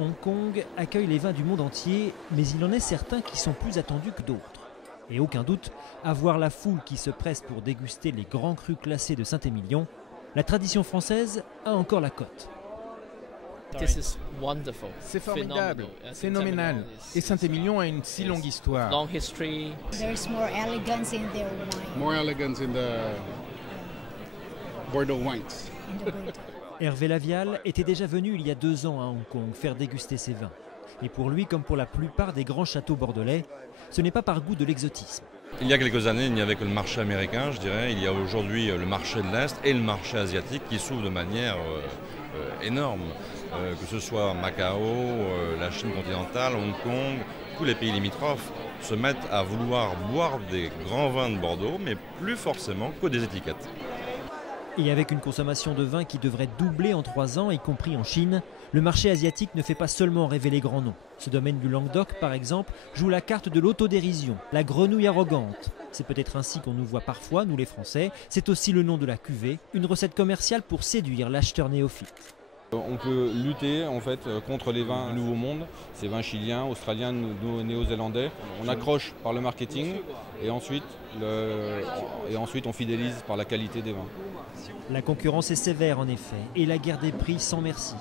Hong Kong accueille les vins du monde entier, mais il en est certains qui sont plus attendus que d'autres. Et aucun doute, à voir la foule qui se presse pour déguster les grands crus classés de Saint-Émilion, la tradition française a encore la cote. C'est formidable, phénoménal. Et Saint-Émilion a une si longue histoire. There's more elegance in their wine. More elegance in the Bordeaux wines. In the Bordeaux. Hervé Lavial était déjà venu il y a 2 ans à Hong Kong faire déguster ses vins. Et pour lui, comme pour la plupart des grands châteaux bordelais, ce n'est pas par goût de l'exotisme. Il y a quelques années, il n'y avait que le marché américain, je dirais. Il y a aujourd'hui le marché de l'Est et le marché asiatique qui s'ouvrent de manière énorme. Que ce soit Macao, la Chine continentale, Hong Kong, tous les pays limitrophes se mettent à vouloir boire des grands vins de Bordeaux, mais plus forcément que des étiquettes. Et avec une consommation de vin qui devrait doubler en 3 ans, y compris en Chine, le marché asiatique ne fait pas seulement rêver les grands noms. Ce domaine du Languedoc, par exemple, joue la carte de l'autodérision, la grenouille arrogante. C'est peut-être ainsi qu'on nous voit parfois, nous les Français. C'est aussi le nom de la cuvée, une recette commerciale pour séduire l'acheteur néophyte. On peut lutter en fait contre les vins Nouveau Monde, ces vins chiliens, australiens, néo-zélandais. On accroche par le marketing et ensuite on fidélise par la qualité des vins. La concurrence est sévère en effet, et la guerre des prix sans merci.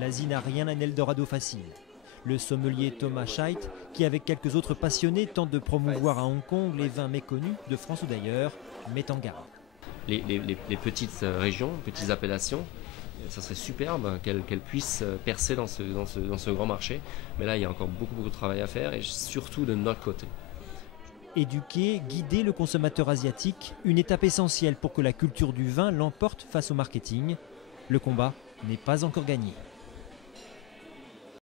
L'Asie n'a rien d'un Eldorado facile. Le sommelier Thomas Scheidt, qui avec quelques autres passionnés tente de promouvoir à Hong Kong les vins méconnus, de France ou d'ailleurs, met en garde. Les petites régions, petites appellations, ça serait superbe qu'elles puissent percer dans ce grand marché. Mais là, il y a encore beaucoup de travail à faire, et surtout de notre côté. Éduquer, guider le consommateur asiatique, une étape essentielle pour que la culture du vin l'emporte face au marketing. Le combat n'est pas encore gagné.